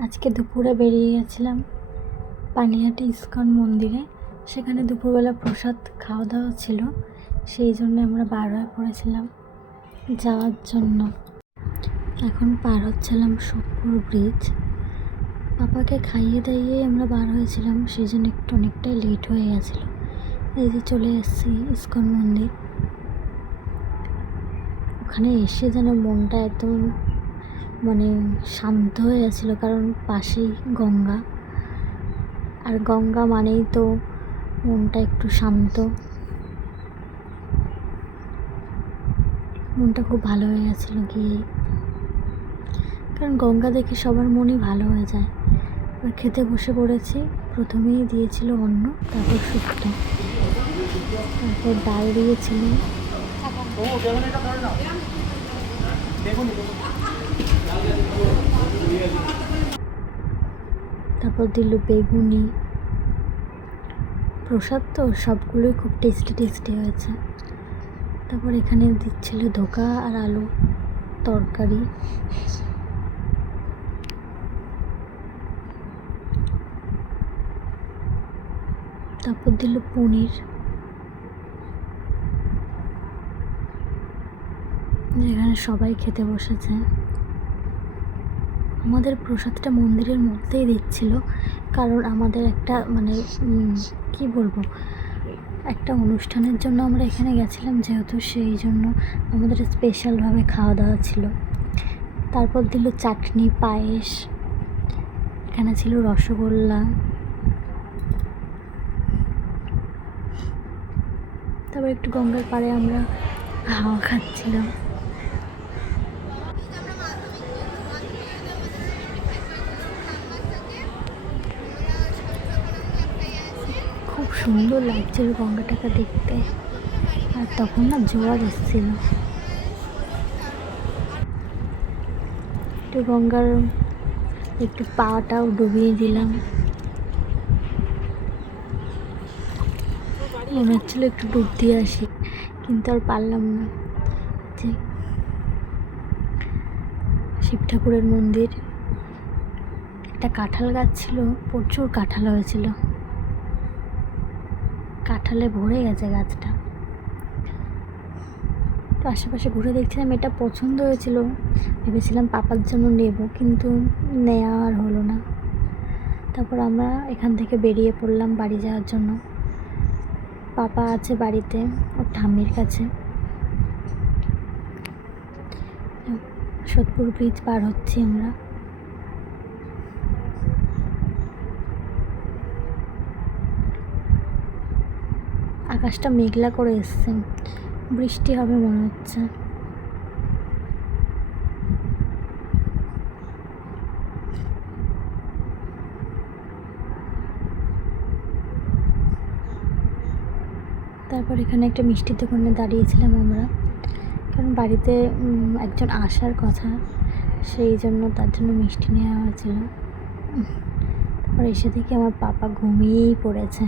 আজকে দুপুরে বেরিয়ে গেছিলাম পানিহাটি ইস্কন মন্দিরে। সেখানে দুপুরবেলা প্রসাদ খাওয়া দাওয়া ছিল, সেই জন্য আমরা বার হয়ে পড়েছিলাম যাওয়ার জন্য। এখন পার হচ্ছিলাম সোদপুর ব্রিজ। পাপাকে খাইয়ে দাইয়ে আমরা বার হয়েছিলাম, সেই জন্য অনেকটাই লেট হয়ে গেছিলো। এই যে চলে এসেছি ইস্কন মন্দির। ওখানে এসে যেন মনটা একদম শান্ত হয়ে গেছিলো, কারণ পাশেই গঙ্গা, আর গঙ্গা মানেই তো মনটা একটু শান্ত। মনটা খুব ভালো হয়ে গেছিলো গিয়ে, কারণ গঙ্গা দেখে সবার মনই ভালো হয়ে যায়। এবার খেতে বসে পড়েছি। প্রথমেই দিয়েছিল অন্ন, তারপর শুক্তো, তারপর ডাল দিয়েছিল, তারপর দিল বেগুনি। প্রসাদ তো সবগুলোই খুব টেস্টি হয়েছে। তারপর এখানে দিচ্ছিল ধোকা আর আলু তরকারি। তারপর দিল পনির, যেখানে সবাই খেতে বসেছে। আমাদের প্রসাদটা মন্দিরের মধ্যেই দিচ্ছিল, কারণ আমাদের একটা কি বলবো, একটা অনুষ্ঠানের জন্য আমরা এখানে গেছিলাম যেহেতু, সেই জন্য আমাদের স্পেশালভাবে খাওয়া দাওয়া ছিল। তারপর দিল চাটনি, পায়েস, এখানে ছিল রসগোল্লা। তারপর একটু গঙ্গার পাড়ে আমরা হাওয়া খাচ্ছিলাম। খুব সুন্দর লাগছিল গঙ্গাটাকে দেখতে, আর তখন না জোয়ার এসেছিল। একটু গঙ্গার একটু পাটাও ডুবিয়ে দিলাম। মনে হচ্ছিল একটু ডুব দিয়ে আসি, কিন্তু আর পারলাম না। যে শিব ঠাকুরের মন্দির, একটা কাঁঠাল গাছ ছিল, প্রচুর কাঁঠাল হয়েছিল, কাঁঠালে ভরে গেছে গাছটা। তো আশেপাশে ঘুরে দেখছিলাম, এটা পছন্দ হয়েছিল, ভেবেছিলাম পাপার জন্য নেব, কিন্তু নেওয়া আর হলো না। তারপর আমরা এখান থেকে বেরিয়ে পড়লাম বাড়ি যাওয়ার জন্য। পাপা আছে বাড়িতে ওর ঠাম্মির কাছে। সোদপুর ব্রিজ পার হচ্ছি আমরা। আকাশটা মেঘলা করে এসছে, বৃষ্টি হবে মনে হচ্ছে। তারপর এখানে একটা মিষ্টির দোকানে দাঁড়িয়েছিলাম আমরা, কারণ বাড়িতে একজন আসার কথা, সেই জন্য তার জন্য মিষ্টি নেওয়া হয়েছিল। তারপর এসে দেখি আমার পাপা ঘুমিয়েই পড়েছে।